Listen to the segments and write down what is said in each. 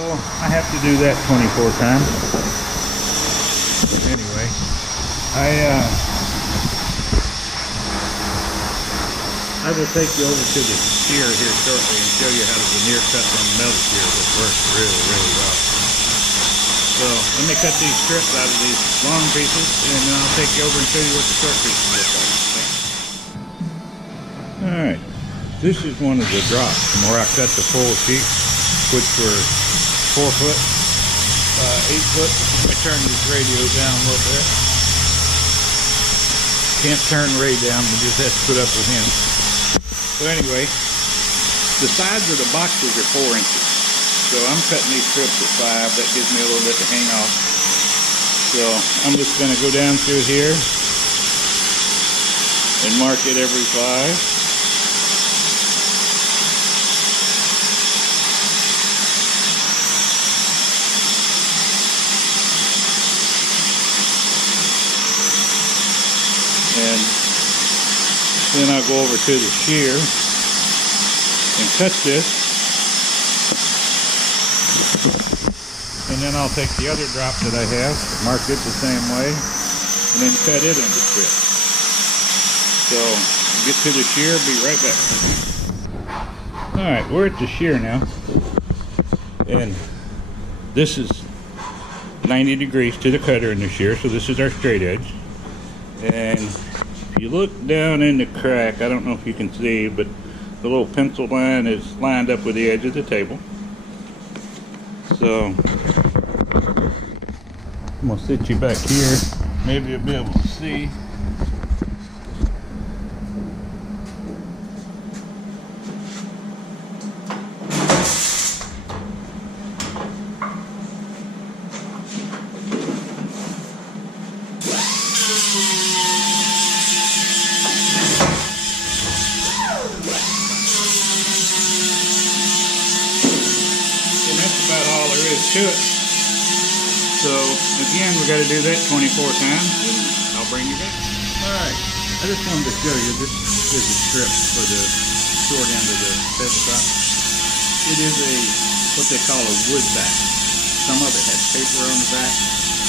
I have to do that 24 times. Anyway, I will take you over to the shear here shortly and show you how the veneer cuts on the metal shear, which works really, really well. So let me cut these strips out of these long pieces, and then I'll take you over and show you what the short pieces look like. Alright, this is one of the drops from where I cut the full sheet, which were 4 foot, 8 foot. Let me turn this radio down a little bit. Can't turn Ray down, we just have to put up with him. So anyway, the sides of the boxes are 4 inches. So I'm cutting these strips at 5. That gives me a little bit to hang off. So I'm just going to go down through here and mark it every 5. And then I'll go over to the shear and cut this, and then I'll take the other drop that I have, mark it the same way, and then cut it into strips. So get to the shear, be right back. Alright, we're at the shear now, and this is 90 degrees to the cutter in the shear, so this is our straight edge. And if you look down in the crack, I don't know if you can see, but the little pencil line is lined up with the edge of the table. So I'm going to sit you back here. Maybe you'll be able to see. To it. So again, we got to do that 24 times, and I'll bring you back. Alright, I just wanted to show you, this is a strip for the short end of the tabletop. It is what they call a wood back. Some of it has paper on the back.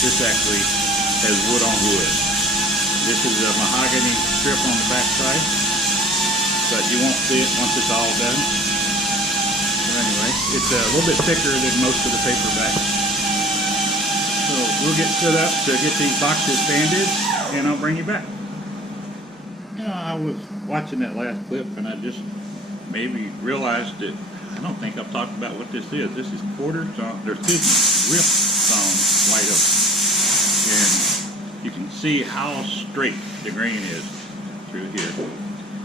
This actually has wood on wood. This is a mahogany strip on the back side, but you won't see it once it's all done. Anyway, it's a little bit thicker than most of the paper backs. So we'll get set up to get these boxes sanded, and I'll bring you back. You know, I was watching that last clip, and I just maybe realized that I don't think I've talked about what this is. This is quarter sawn, there's this rip sawn white oak, and you can see how straight the grain is through here.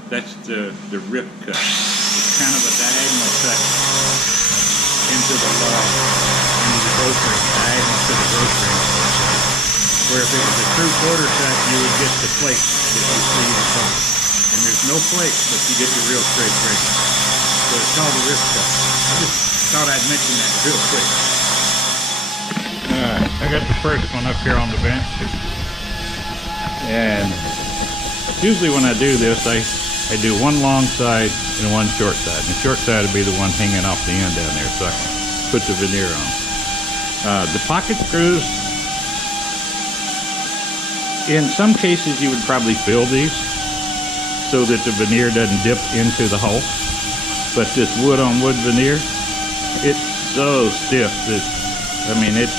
That's the rip cut. It's kind of a diagonal cut into the log, into the growth ring, diagonal to the growth ring. Where if it was a true quarter cut, you would get the plate that you see in front. And there's no plate, but you get the real straight grain. So it's called a rip cut. I just thought I'd mention that real quick. Alright, I got the first one up here on the bench. And usually when I do this, I do one long side and one short side. And the short side will be the one hanging off the end down there, so I can put the veneer on. The pocket screws, in some cases you would probably fill these so that the veneer doesn't dip into the hole. But this wood on wood veneer, it's so stiff that, I mean, it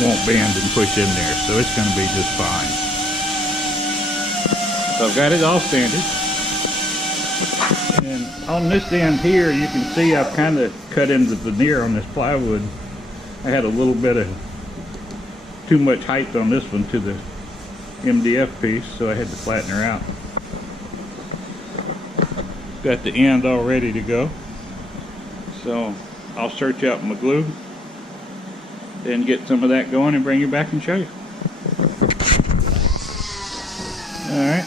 won't bend and push in there, so it's going to be just fine. So I've got it all sanded. And on this end here, you can see I've kind of cut into the veneer on this plywood. I had a little bit of too much height on this one to the MDF piece, so I had to flatten her out. Got the end all ready to go. So I'll search out my glue and get some of that going and bring you back and show you. Alright.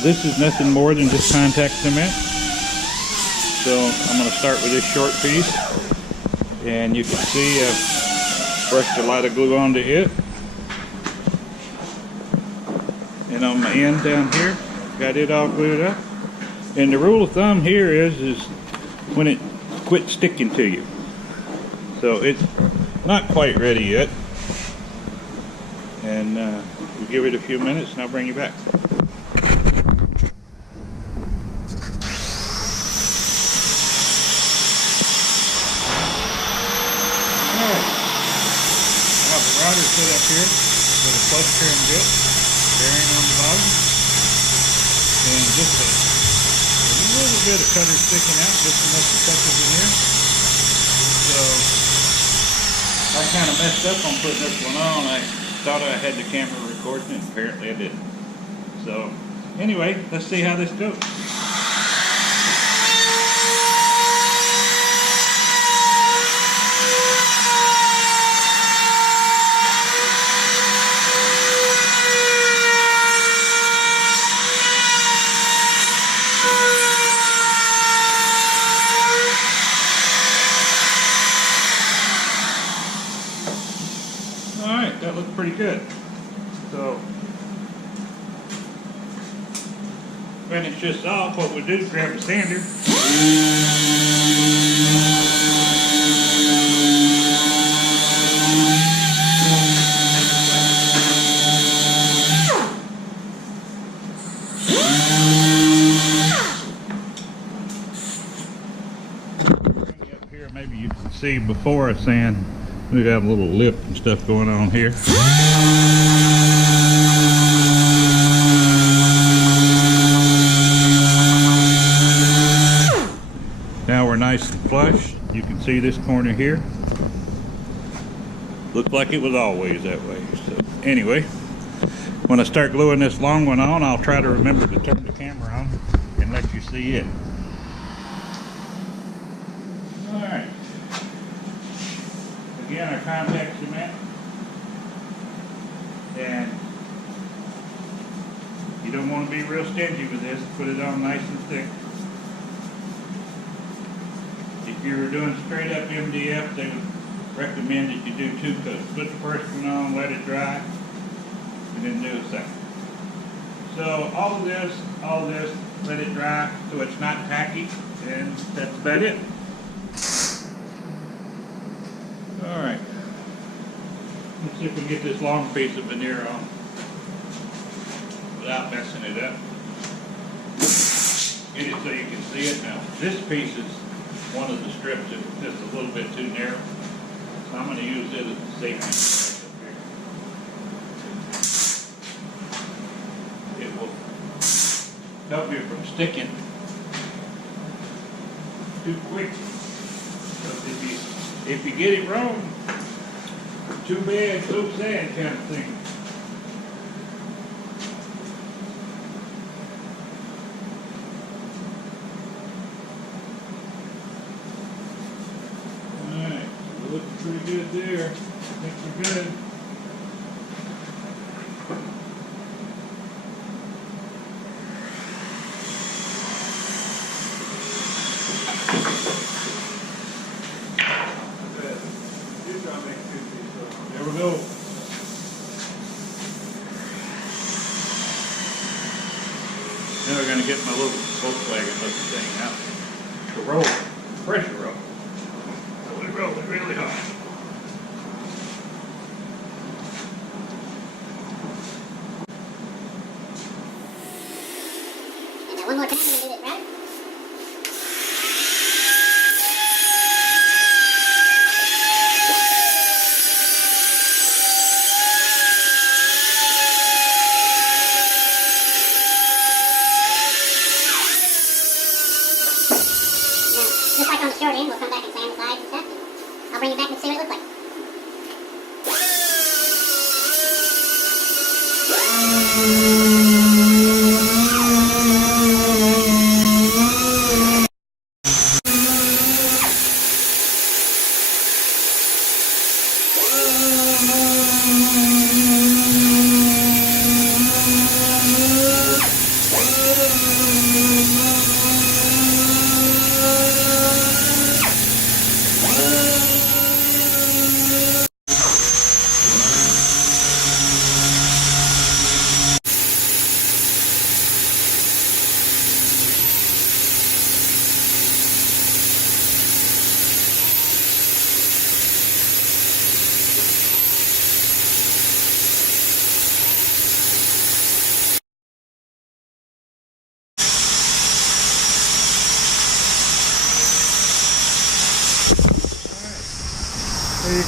This is nothing more than just contact cement. So I'm going to start with this short piece, and you can see I've brushed a lot of glue onto it. And on my end down here, got it all glued up. And the rule of thumb here is when it quits sticking to you. So it's not quite ready yet. And we'll give it a few minutes and I'll bring you back. Router set up here with a plus trim bit, bearing on the bottom, and just a little bit of cutter sticking out, just enough to cut the veneer. So I kind of messed up on putting this one on. I thought I had the camera recording, and apparently I didn't. So anyway, let's see how this goes. Alright, that looks pretty good. So, finish this off, what we do is grab a sander. Up here, maybe you can see before I sand. We got a little lip and stuff going on here. Now we're nice and flush. You can see this corner here. Looks like it was always that way. So anyway, when I start gluing this long one on, I'll try to remember to turn the camera on and let you see it. Alright. Again, our contact cement, and you don't want to be real stingy with this. Put it on nice and thick. If you were doing straight up MDF, they would recommend that you do 2 coats. Put the first one on, let it dry, and then do a second. So all this, let it dry so it's not tacky, and that's about it. Alright, let's see if we can get this long piece of veneer on without messing it up. Get it so you can see it. Now, this piece is one of the strips that's just a little bit too narrow, so I'm going to use it as a safety right up here. It will help you from sticking too quick. Because if you get it wrong, too bad, so sad kind of thing. Alright, we're looking pretty good there. I think we're good. There we go. Now we're going to get my little Volkswagen looking thing out to roll, pressure roll. So we roll it really hard. And now one more time and do it right. Just like on the short end, we'll come back and sand the sides and stuff. I'll bring you back and see what it looks like.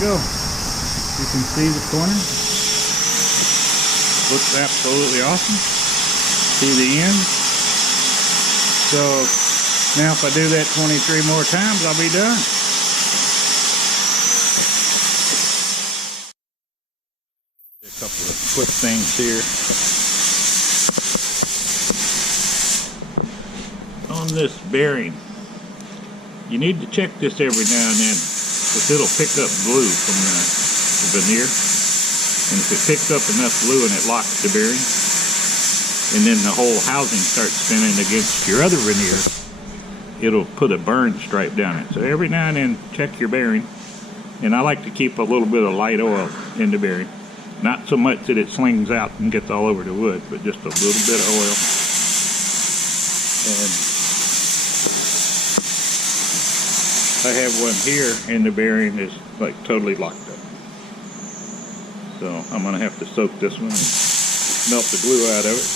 go. You can see the corner. Looks absolutely awesome. See the end. So now if I do that 23 more times, I'll be done. A couple of quick things here. On this bearing, you need to check this every now and then, because it'll pick up glue from the veneer. And if it picks up enough glue and it locks the bearing, and then the whole housing starts spinning against your other veneer, it'll put a burn stripe down it. So every now and then, check your bearing. And I like to keep a little bit of light oil in the bearing. Not so much that it slings out and gets all over the wood, but just a little bit of oil. And I have one here, and the bearing is like totally locked up. So I'm gonna have to soak this one and melt the glue out of it.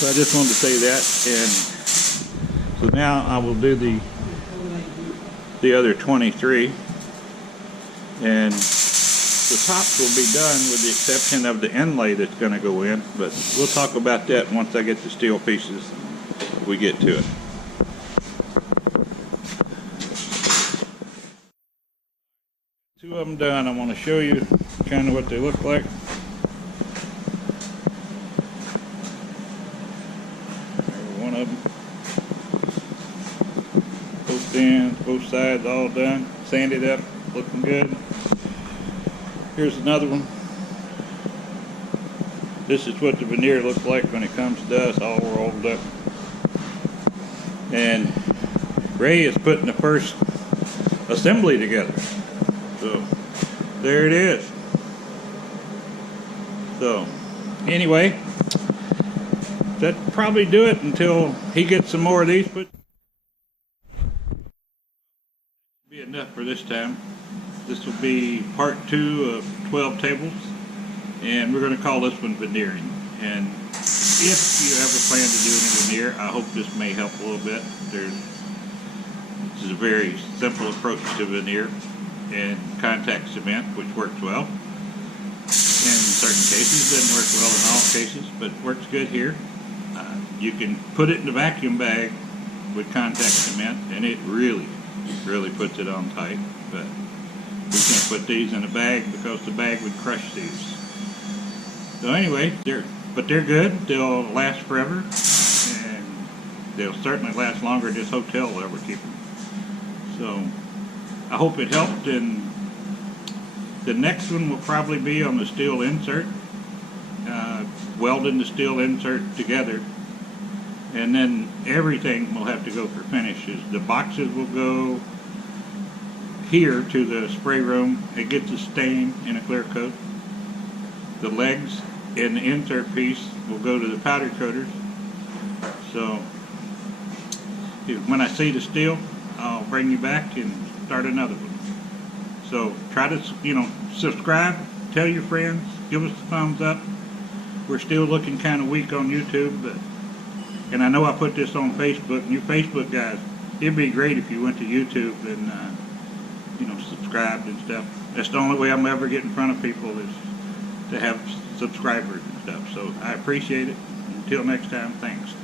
So I just wanted to say that, and so now I will do the other 23, and the tops will be done with the exception of the inlay that's going to go in, but we'll talk about that once I get the steel pieces, we get to it. Two of them done. I want to show you kind of what they look like. One of them. Both ends, both sides all done. Sanded up, looking good. Here's another one. This is what the veneer looks like when it comes to us, all rolled up. And Ray is putting the first assembly together. So there it is. So anyway, that'll probably do it until he gets some more of these put. Be enough for this time. This will be part 2 of 12 tables, and we're going to call this one veneering. And if you ever plan to do any veneer, I hope this may help a little bit. This is a very simple approach to veneer and contact cement, which works well in certain cases. Doesn't work well in all cases, but works good here. You can put it in the vacuum bag with contact cement, and it really puts it on tight. But we can't put these in a bag because the bag would crush these. So anyway, they're good. They'll last forever, and they'll certainly last longer than this hotel will ever keep them. So I hope it helped, and the next one will probably be on the steel insert, welding the steel insert together, and then everything will have to go for finishes. The boxes will go here to the spray room. It gets a stain in a clear coat. The legs and the insert piece will go to the powder coaters. So when I see the steel, I'll bring you back and start another one. So try to, subscribe, tell your friends, give us a thumbs up. We're still looking kind of weak on YouTube, and I know I put this on Facebook, and you Facebook guys, it'd be great if you went to YouTube and subscribed and stuff. That's the only way I'm ever getting in front of people, is to have subscribers and stuff. So I appreciate it. Until next time, thanks.